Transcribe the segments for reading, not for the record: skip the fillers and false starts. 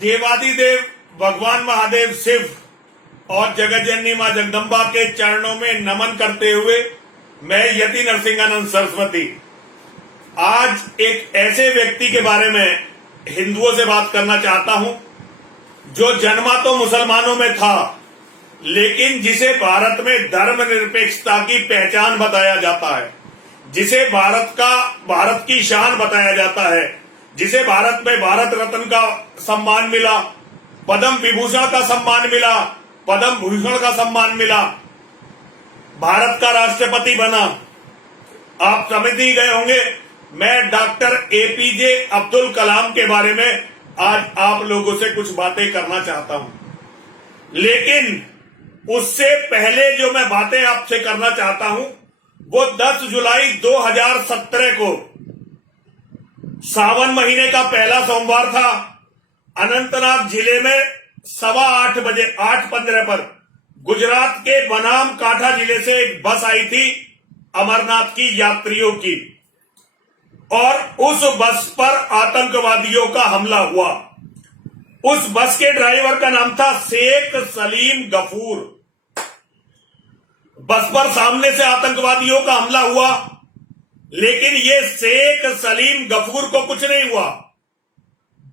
देवादिदेव भगवान महादेव शिव और जगत जननी मां जगदम्बा के चरणों में नमन करते हुए मैं यति नरसिंहानंद सरस्वती आज एक ऐसे व्यक्ति के बारे में हिंदुओं से बात करना चाहता हूं जो जन्मा तो मुसलमानों में था, लेकिन जिसे भारत में धर्मनिरपेक्षता की पहचान बताया जाता है, जिसे भारत की शान बताया जाता है, जिसे भारत में भारत रत्न का सम्मान मिला, पद्म विभूषण का सम्मान मिला, पद्म भूषण का सम्मान मिला, भारत का राष्ट्रपति बना। आप समझ ही गए होंगे मैं डॉक्टर एपीजे अब्दुल कलाम के बारे में आज आप लोगों से कुछ बातें करना चाहता हूं, लेकिन उससे पहले जो मैं बातें आपसे करना चाहता हूं वो 10 जुलाई 2017 को सावन महीने का पहला सोमवार था। अनंतनाग जिले में 8:15 बजे 8:15 पर गुजरात के बनाम काठा जिले से एक बस आई थी अमरनाथ की यात्रियों की, और उस बस पर आतंकवादियों का हमला हुआ। उस बस के ड्राइवर का नाम था शेख सलीम गफूर। बस पर सामने से आतंकवादियों का हमला हुआ, लेकिन ये शेख सलीम गफूर को कुछ नहीं हुआ।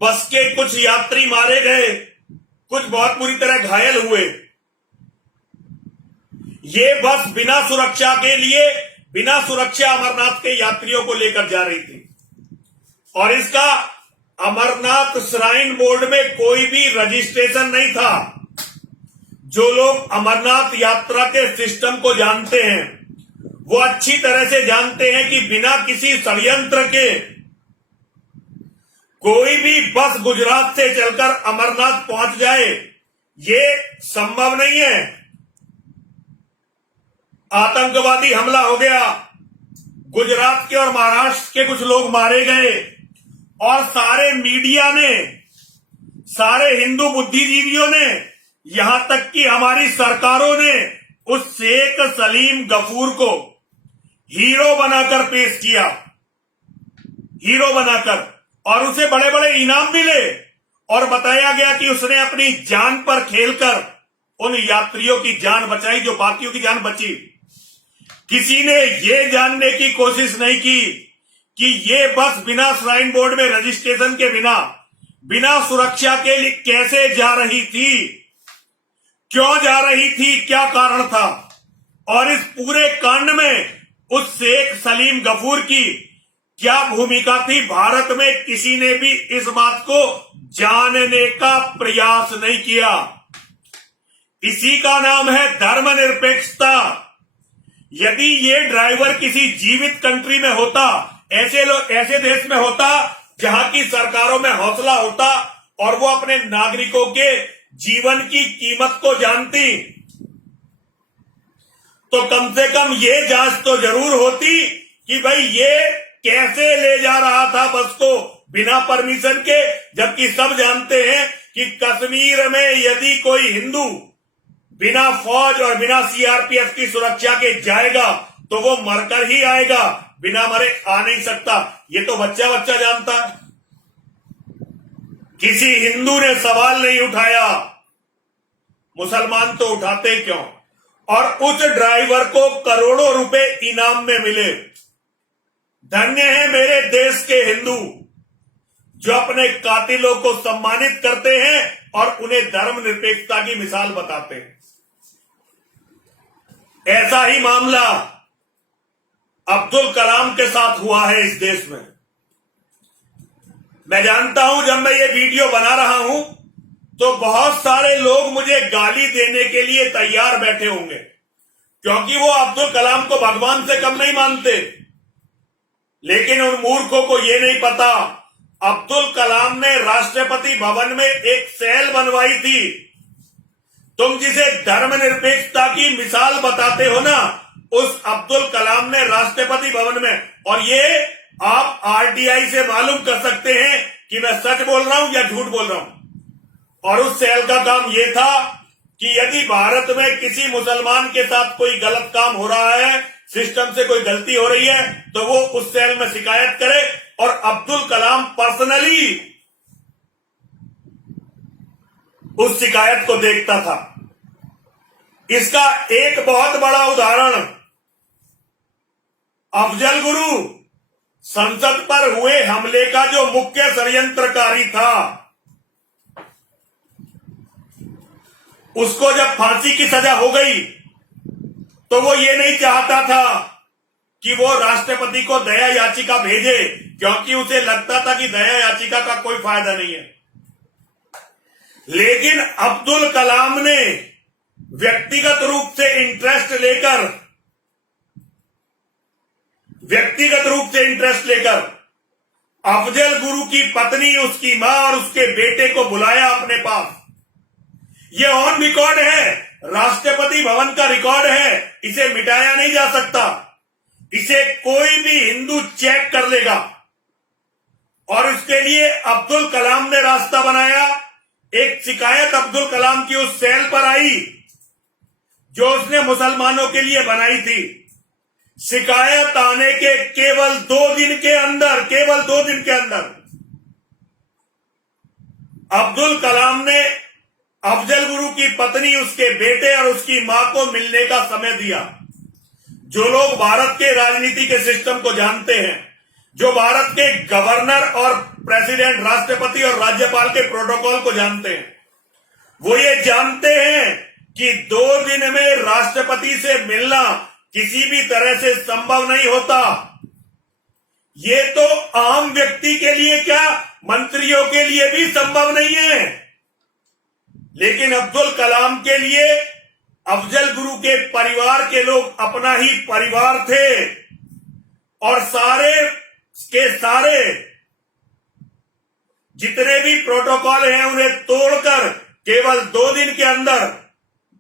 बस के कुछ यात्री मारे गए, कुछ बहुत बुरी तरह घायल हुए। ये बस बिना सुरक्षा अमरनाथ के यात्रियों को लेकर जा रही थी, और इसका अमरनाथ श्राइन बोर्ड में कोई भी रजिस्ट्रेशन नहीं था। जो लोग अमरनाथ यात्रा के सिस्टम को जानते हैं वो अच्छी तरह से जानते हैं कि बिना किसी षड्यंत्र के कोई भी बस गुजरात से चलकर अमरनाथ पहुंच जाए, ये संभव नहीं है। आतंकवादी हमला हो गया, गुजरात के और महाराष्ट्र के कुछ लोग मारे गए, और सारे मीडिया ने, सारे हिंदू बुद्धिजीवियों ने, यहां तक कि हमारी सरकारों ने उस शेख सलीम गफूर को हीरो बनाकर पेश किया, हीरो बनाकर, और उसे बड़े बड़े इनाम मिले, और बताया गया कि उसने अपनी जान पर खेलकर उन यात्रियों की जान बचाई जो बाकियों की जान बची। किसी ने ये जानने की कोशिश नहीं की कि ये बस बिना श्राइन बोर्ड में रजिस्ट्रेशन के बिना सुरक्षा के लिए कैसे जा रही थी, क्यों जा रही थी, क्या कारण था, और इस पूरे कांड में उस शेख सलीम गफूर की क्या भूमिका थी। भारत में किसी ने भी इस बात को जानने का प्रयास नहीं किया। इसी का नाम है धर्मनिरपेक्षता। यदि ये ड्राइवर किसी जीवित कंट्री में होता, ऐसे देश में होता जहां की सरकारों में हौसला होता और वो अपने नागरिकों के जीवन की कीमत को जानती, तो कम से कम ये जांच तो जरूर होती कि भाई ये कैसे ले जा रहा था बस को बिना परमिशन के। जबकि सब जानते हैं कि कश्मीर में यदि कोई हिंदू बिना फौज और बिना सीआरपीएफ की सुरक्षा के जाएगा तो वो मरकर ही आएगा, बिना मरे आ नहीं सकता। ये तो बच्चा बच्चा जानता है। किसी हिंदू ने सवाल नहीं उठाया, मुसलमान तो उठाते क्यों। और उस ड्राइवर को करोड़ों रुपए इनाम में मिले। धन्य है मेरे देश के हिंदू जो अपने कातिलों को सम्मानित करते हैं और उन्हें धर्मनिरपेक्षता की मिसाल बताते हैं। ऐसा ही मामला अब्दुल कलाम के साथ हुआ है इस देश में। मैं जानता हूं जब मैं ये वीडियो बना रहा हूं तो बहुत सारे लोग मुझे गाली देने के लिए तैयार बैठे होंगे, क्योंकि वो अब्दुल कलाम को भगवान से कम नहीं मानते। लेकिन उन मूर्खों को ये नहीं पता, अब्दुल कलाम ने राष्ट्रपति भवन में एक सेल बनवाई थी। तुम जिसे धर्मनिरपेक्षता की मिसाल बताते हो ना, उस अब्दुल कलाम ने राष्ट्रपति भवन में, और ये आप आरटीआई से मालूम कर सकते हैं कि मैं सच बोल रहा हूं या झूठ बोल रहा हूं। और उस सेल का काम यह था कि यदि भारत में किसी मुसलमान के साथ कोई गलत काम हो रहा है, सिस्टम से कोई गलती हो रही है, तो वो उस सेल में शिकायत करे, और अब्दुल कलाम पर्सनली उस शिकायत को देखता था। इसका एक बहुत बड़ा उदाहरण अफजल गुरु संसद पर हुए हमले का जो मुख्य षड्यंत्रकारी था, उसको जब फांसी की सजा हो गई तो वो ये नहीं चाहता था कि वो राष्ट्रपति को दया याचिका भेजे, क्योंकि उसे लगता था कि दया याचिका का कोई फायदा नहीं है। लेकिन अब्दुल कलाम ने व्यक्तिगत रूप से इंटरेस्ट लेकर अफजल गुरु की पत्नी, उसकी मां और उसके बेटे को बुलाया अपने पास। ये ऑन रिकॉर्ड है, राष्ट्रपति भवन का रिकॉर्ड है, इसे मिटाया नहीं जा सकता। इसे कोई भी हिंदू चेक कर लेगा। और इसके लिए अब्दुल कलाम ने रास्ता बनाया। एक शिकायत अब्दुल कलाम की उस सेल पर आई जो उसने मुसलमानों के लिए बनाई थी। शिकायत आने के केवल 2 दिन के अंदर अब्दुल कलाम ने अफजल गुरु की पत्नी, उसके बेटे और उसकी मां को मिलने का समय दिया। जो लोग भारत के राजनीति के सिस्टम को जानते हैं, जो भारत के गवर्नर और प्रेसिडेंट, राष्ट्रपति और राज्यपाल के प्रोटोकॉल को जानते हैं, वो ये जानते हैं कि 2 दिन में राष्ट्रपति से मिलना किसी भी तरह से संभव नहीं होता। ये तो आम व्यक्ति के लिए क्या, मंत्रियों के लिए भी संभव नहीं है। लेकिन अब्दुल कलाम के लिए अफजल गुरु के परिवार के लोग अपना ही परिवार थे और सारे के सारे जितने भी प्रोटोकॉल हैं उन्हें तोड़कर केवल 2 दिन के अंदर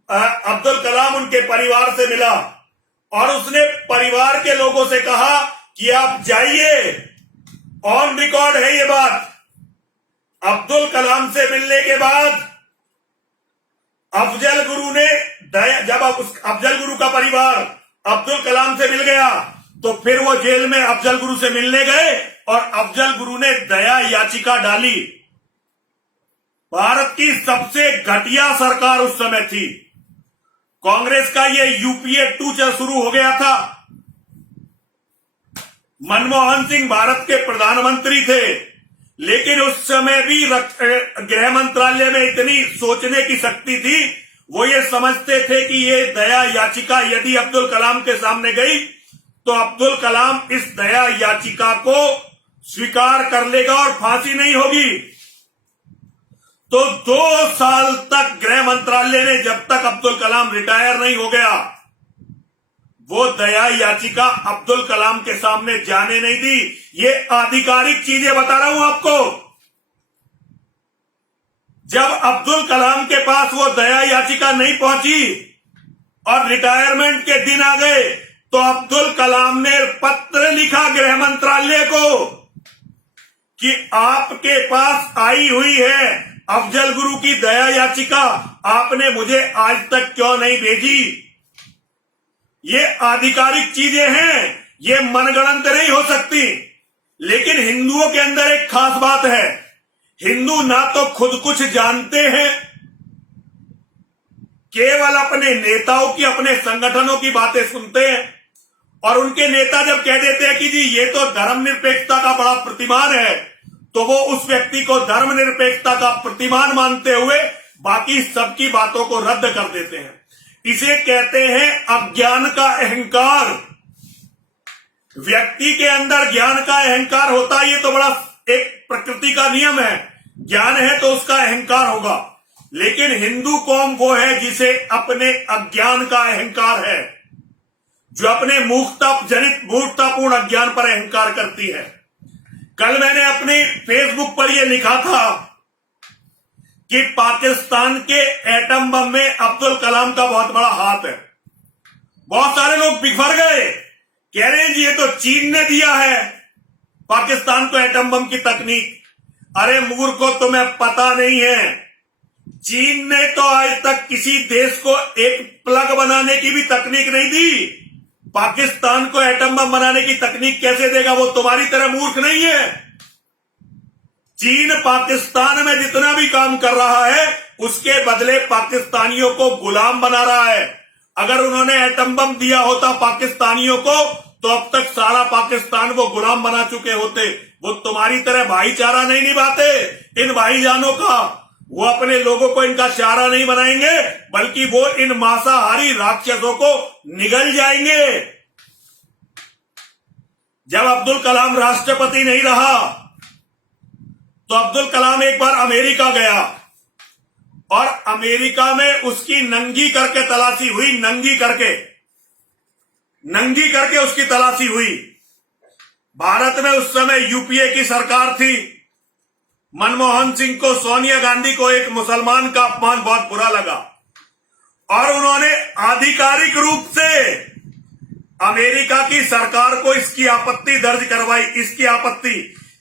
अब्दुल कलाम उनके परिवार से मिला और उसने परिवार के लोगों से कहा कि आप जाइए। ऑन रिकॉर्ड है ये बात। अब्दुल कलाम से मिलने के बाद अफजल गुरु ने जब अफजल गुरु का परिवार अब्दुल कलाम से मिल गया तो फिर वो जेल में अफजल गुरु से मिलने गए और अफजल गुरु ने दया याचिका डाली। भारत की सबसे घटिया सरकार उस समय थी। कांग्रेस का ये यूपीए 2 शुरू हो गया था। मनमोहन सिंह भारत के प्रधानमंत्री थे, लेकिन उस समय भी गृह मंत्रालय में इतनी सोचने की शक्ति थी, वो ये समझते थे कि ये दया याचिका यदि अब्दुल कलाम के सामने गई तो अब्दुल कलाम इस दया याचिका को स्वीकार कर लेगा और फांसी नहीं होगी। तो 2 साल तक गृह मंत्रालय ने, जब तक अब्दुल कलाम रिटायर नहीं हो गया, वो दया याचिका अब्दुल कलाम के सामने जाने नहीं दी। ये आधिकारिक चीजें बता रहा हूं आपको। जब अब्दुल कलाम के पास वो दया याचिका नहीं पहुंची और रिटायरमेंट के दिन आ गए तो अब्दुल कलाम ने पत्र लिखा गृह मंत्रालय को कि आपके पास आई हुई है अफजल गुरु की दया याचिका, आपने मुझे आज तक क्यों नहीं भेजी। ये आधिकारिक चीजें हैं, ये मनगढ़ंत नहीं हो सकती। लेकिन हिंदुओं के अंदर एक खास बात है, हिंदू ना तो खुद कुछ जानते हैं, केवल अपने नेताओं की, अपने संगठनों की बातें सुनते हैं और उनके नेता जब कह देते हैं कि जी ये तो धर्मनिरपेक्षता का बड़ा प्रतिमान है, तो वो उस व्यक्ति को धर्मनिरपेक्षता का प्रतिमान मानते हुए बाकी सबकी बातों को रद्द कर देते हैं। इसे कहते हैं अज्ञान का अहंकार। व्यक्ति के अंदर ज्ञान का अहंकार होता है, ये तो बड़ा एक प्रकृति का नियम है। ज्ञान है तो उसका अहंकार होगा। लेकिन हिंदू कौम वो है जिसे अपने अज्ञान का अहंकार है, जो अपने मूर्खतापूर्ण अज्ञान पर अहंकार करती है। कल मैंने अपने फेसबुक पर यह लिखा था कि पाकिस्तान के एटम बम में अब्दुल कलाम का बहुत बड़ा हाथ है। बहुत सारे लोग बिफर गए, कह रहे हैं जी ये तो चीन ने दिया है पाकिस्तान को एटम बम की तकनीक। अरे मूर्खों, तुम्हें पता नहीं है, चीन ने तो आज तक किसी देश को एक प्लग बनाने की भी तकनीक नहीं दी। पाकिस्तान को एटम बम बनाने की तकनीक कैसे देगा? वो तुम्हारी तरह मूर्ख नहीं है। चीन पाकिस्तान में जितना भी काम कर रहा है उसके बदले पाकिस्तानियों को गुलाम बना रहा है। अगर उन्होंने एटम बम दिया होता पाकिस्तानियों को तो अब तक सारा पाकिस्तान वो गुलाम बना चुके होते। वो तुम्हारी तरह भाईचारा नहीं निभाते इन भाईजानों का। वो अपने लोगों को इनका सहारा नहीं बनाएंगे, बल्कि वो इन मांसाहारी राक्षसों को निगल जाएंगे। जब अब्दुल कलाम राष्ट्रपति नहीं रहा तो अब्दुल कलाम एक बार अमेरिका गया और अमेरिका में उसकी नंगी करके तलाशी हुई। नंगी करके उसकी तलाशी हुई। भारत में उस समय यूपीए की सरकार थी। मनमोहन सिंह को, सोनिया गांधी को एक मुसलमान का अपमान बहुत बुरा लगा और उन्होंने आधिकारिक रूप से अमेरिका की सरकार को इसकी आपत्ति दर्ज करवाई। इसकी आपत्ति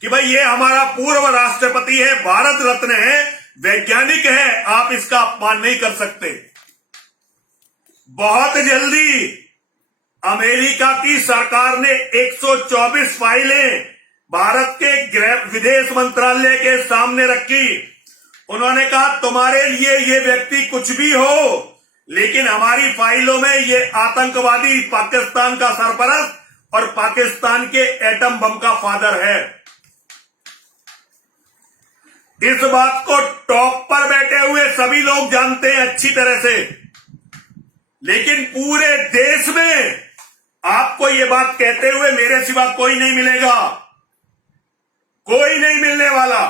कि भाई ये हमारा पूर्व राष्ट्रपति है, भारत रत्न है, वैज्ञानिक है, आप इसका अपमान नहीं कर सकते। बहुत जल्दी अमेरिका की सरकार ने 124 फाइलें भारत के विदेश मंत्रालय के सामने रखी। उन्होंने कहा तुम्हारे लिए ये व्यक्ति कुछ भी हो, लेकिन हमारी फाइलों में ये आतंकवादी पाकिस्तान का सरपरस्त और पाकिस्तान के एटम बम का फादर है। इस बात को टॉप पर बैठे हुए सभी लोग जानते हैं अच्छी तरह से, लेकिन पूरे देश में आपको ये बात कहते हुए मेरे सिवा कोई नहीं मिलेगा, कोई नहीं मिलने वाला।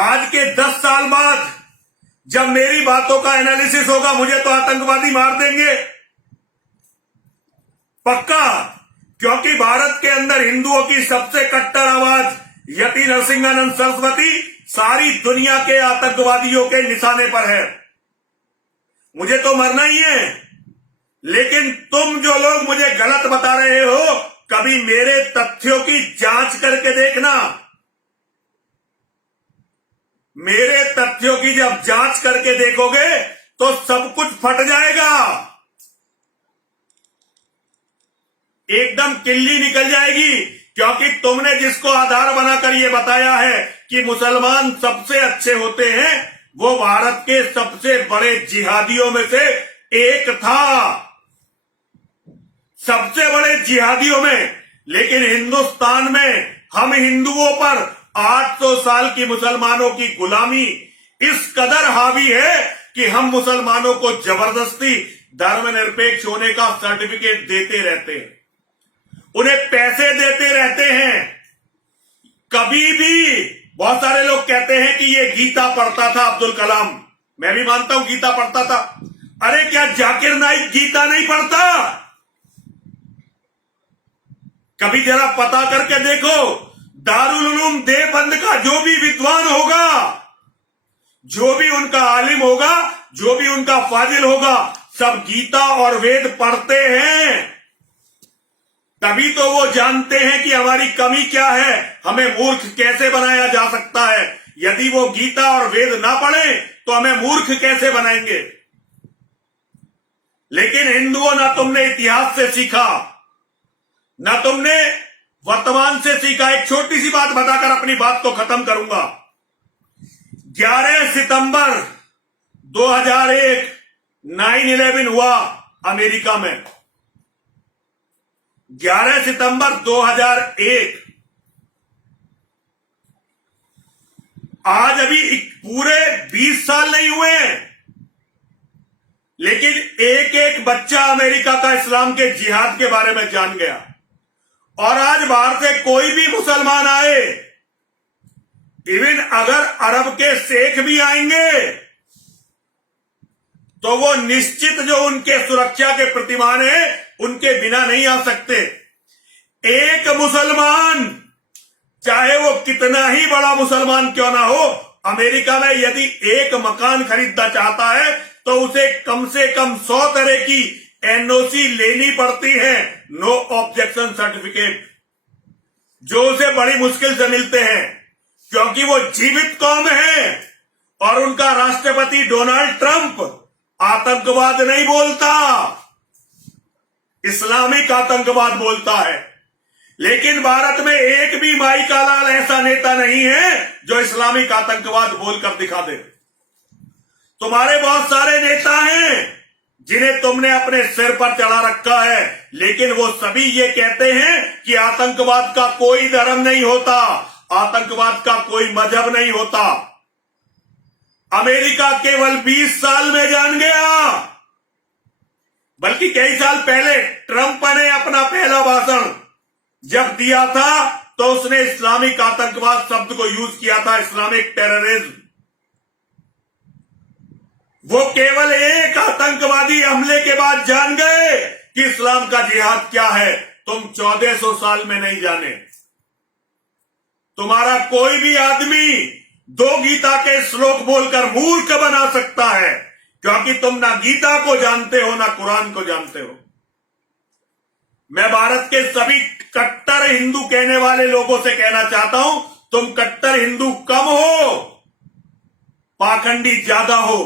आज के 10 साल बाद जब मेरी बातों का एनालिसिस होगा, मुझे तो आतंकवादी मार देंगे पक्का, क्योंकि भारत के अंदर हिंदुओं की सबसे कट्टर आवाज यति नरसिंहानंद सरस्वती सारी दुनिया के आतंकवादियों के निशाने पर है। मुझे तो मरना ही है, लेकिन तुम जो लोग मुझे गलत बता रहे हो, कभी मेरे तथ्यों की जांच करके देखना। मेरे तथ्यों की जब जांच करके देखोगे तो सब कुछ फट जाएगा, एकदम किल्ली निकल जाएगी। क्योंकि तुमने जिसको आधार बनाकर यह बताया है कि मुसलमान सबसे अच्छे होते हैं, वो भारत के सबसे बड़े जिहादियों में से एक था, सबसे बड़े जिहादियों में। लेकिन हिंदुस्तान में हम हिंदुओं पर 800 साल की मुसलमानों की गुलामी इस कदर हावी है कि हम मुसलमानों को जबरदस्ती धर्मनिरपेक्ष होने का सर्टिफिकेट देते रहते हैं, उन्हें पैसे देते रहते हैं। कभी भी बहुत सारे लोग कहते हैं कि ये गीता पढ़ता था अब्दुल कलाम, मैं भी मानता हूं गीता पढ़ता था। अरे क्या जाकिर नाइक गीता नहीं पढ़ता? कभी जरा पता करके देखो, दारुल उलूम देवबंद का जो भी विद्वान होगा, जो भी उनका आलिम होगा, जो भी उनका फाजिल होगा, सब गीता और वेद पढ़ते हैं। तभी तो वो जानते हैं कि हमारी कमी क्या है, हमें मूर्ख कैसे बनाया जा सकता है। यदि वो गीता और वेद ना पढ़े तो हमें मूर्ख कैसे बनाएंगे। लेकिन हिंदुओं, ना तुमने इतिहास से सीखा, ना तुमने वर्तमान से सीखा। एक छोटी सी बात बताकर अपनी बात को खत्म करूंगा। 11 सितंबर 2001 9/11 हुआ अमेरिका में। 11 सितंबर 2001। आज अभी पूरे 20 साल नहीं हुए, लेकिन एक एक बच्चा अमेरिका का इस्लाम के जिहाद के बारे में जान गया। और आज बाहर से कोई भी मुसलमान आए, इवन अगर अरब के शेख भी आएंगे, तो वो निश्चित जो उनके सुरक्षा के प्रतिमान है, उनके बिना नहीं आ सकते। एक मुसलमान, चाहे वो कितना ही बड़ा मुसलमान क्यों ना हो, अमेरिका में यदि एक मकान खरीदना चाहता है तो उसे कम से कम 100 तरह की एनओसी लेनी पड़ती है, नो ऑब्जेक्शन सर्टिफिकेट, जो उसे बड़ी मुश्किल से मिलते हैं, क्योंकि वो जीवित कौम है। और उनका राष्ट्रपति डोनाल्ड ट्रंप आतंकवाद नहीं बोलता, इस्लामिक आतंकवाद बोलता है। लेकिन भारत में एक भी माई का लाल ऐसा नेता नहीं है जो इस्लामिक आतंकवाद बोलकर दिखा दे। तुम्हारे बहुत सारे नेता हैं जिन्हें तुमने अपने सिर पर चढ़ा रखा है, लेकिन वो सभी ये कहते हैं कि आतंकवाद का कोई धर्म नहीं होता, आतंकवाद का कोई मजहब नहीं होता। अमेरिका केवल 20 साल में जान गया, बल्कि कई साल पहले ट्रंप ने अपना पहला भाषण जब दिया था तो उसने इस्लामिक आतंकवाद शब्द को यूज किया था, इस्लामिक टेररिज्म। वो केवल एक आतंकवादी हमले के बाद जान गए कि इस्लाम का जिहाद क्या है। तुम 1400 साल में नहीं जाने। तुम्हारा कोई भी आदमी 2 गीता के श्लोक बोलकर मूर्ख बना सकता है, क्योंकि तुम ना गीता को जानते हो ना कुरान को जानते हो। मैं भारत के सभी कट्टर हिंदू कहने वाले लोगों से कहना चाहता हूं, तुम कट्टर हिंदू कम हो, पाखंडी ज्यादा हो।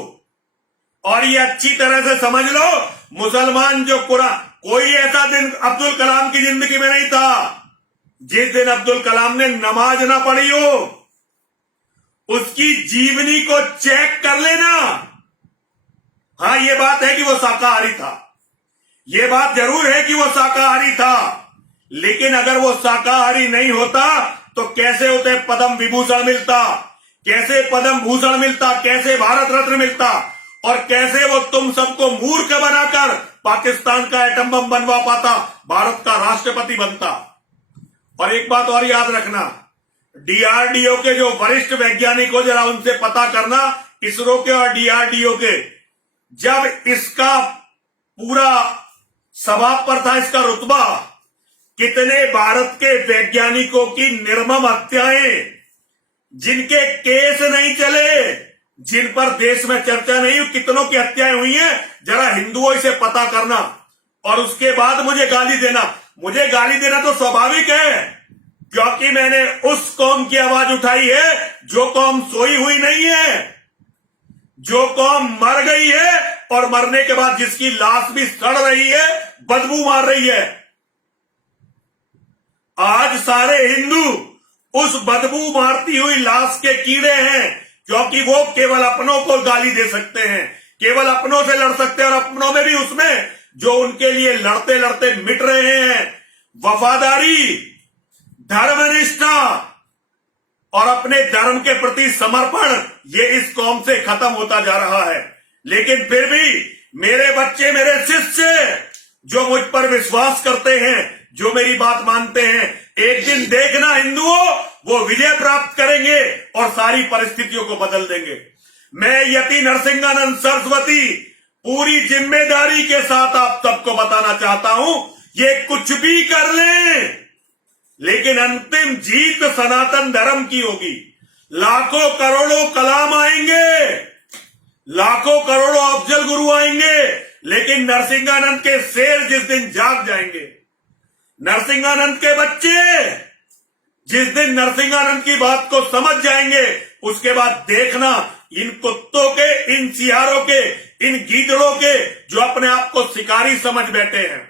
और ये अच्छी तरह से समझ लो, मुसलमान जो कुरान, कोई ऐसा दिन अब्दुल कलाम की जिंदगी में नहीं था जिस दिन अब्दुल कलाम ने नमाज ना पढ़ी हो। उसकी जीवनी को चेक कर लेना। हां, ये बात है कि वो शाकाहारी था, ये बात जरूर है कि वो शाकाहारी था, लेकिन अगर वो शाकाहारी नहीं होता तो कैसे उसे पद्म विभूषण मिलता, कैसे पद्म भूषण मिलता, कैसे भारत रत्न मिलता, और कैसे वो तुम सबको मूर्ख बनाकर पाकिस्तान का एटम बम बनवा पाता, भारत का राष्ट्रपति बनता। और एक बात और याद रखना, डीआरडीओ के जो वरिष्ठ वैज्ञानिक हो, जरा उनसे पता करना, इसरो के और डीआरडीओ के, जब इसका पूरा सभा पर था इसका रुतबा, कितने भारत के वैज्ञानिकों की निर्मम हत्याएं, जिनके केस नहीं चले, जिन पर देश में चर्चा नहीं हुई, कितनों की हत्याएं हुई हैं, जरा हिंदुओं से पता करना। और उसके बाद मुझे गाली देना। मुझे गाली देना तो स्वाभाविक है, क्योंकि मैंने उस कौम की आवाज उठाई है जो कौम सोई हुई नहीं है, जो कौम मर गई है और मरने के बाद जिसकी लाश भी सड़ रही है, बदबू मार रही है। आज सारे हिंदू उस बदबू मारती हुई लाश के कीड़े हैं, क्योंकि वो केवल अपनों को गाली दे सकते हैं, केवल अपनों से लड़ सकते हैं, और अपनों में भी उसमें जो उनके लिए लड़ते लड़ते मिट रहे हैं। वफादारी, धर्मनिष्ठा और अपने धर्म के प्रति समर्पण, ये इस कौम से खत्म होता जा रहा है। लेकिन फिर भी मेरे बच्चे, मेरे शिष्य जो मुझ पर विश्वास करते हैं, जो मेरी बात मानते हैं, एक दिन देखना हिंदुओं, वो विजय प्राप्त करेंगे और सारी परिस्थितियों को बदल देंगे। मैं यति नरसिंहानंद सरस्वती पूरी जिम्मेदारी के साथ आप सबको बताना चाहता हूं, ये कुछ भी कर लें, लेकिन अंतिम जीत सनातन धर्म की होगी। लाखों करोड़ों कलाम आएंगे, लाखों करोड़ों अफजल गुरु आएंगे, लेकिन नरसिंहानंद के शेर जिस दिन जाग जाएंगे, नरसिंहानंद के बच्चे जिस दिन नरसिंहानंद की बात को समझ जाएंगे, उसके बाद देखना इन कुत्तों के, इन सियारों के, इन गीदड़ों के, जो अपने आप को शिकारी समझ बैठे हैं,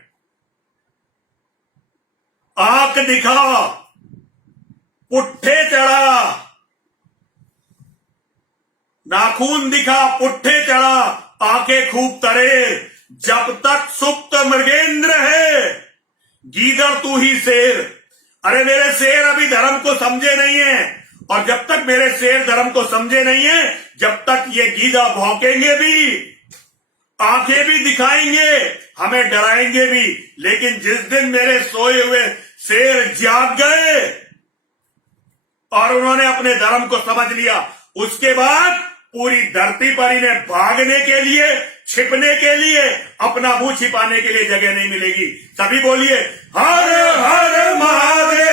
आंख दिखा, पुट्ठे चढ़ा, नाखून दिखा, पुट्ठे चढ़ा, आंखें खूब तरे, जब तक सुप्त मृगेंद्र है, गीदड़ तू ही शेर। अरे मेरे शेर अभी धर्म को समझे नहीं है, और जब तक मेरे शेर धर्म को समझे नहीं है, जब तक ये गीदड़ भौंकेंगे भी, आंखें भी दिखाएंगे, हमें डराएंगे भी, लेकिन जिस दिन मेरे सोए हुए शेर जाग गए और उन्होंने अपने धर्म को समझ लिया, उसके बाद पूरी धरती पर इन्हें भागने के लिए, छिपने के लिए, अपना मुंह छिपाने के लिए जगह नहीं मिलेगी। सभी बोलिए हर हर महादेव।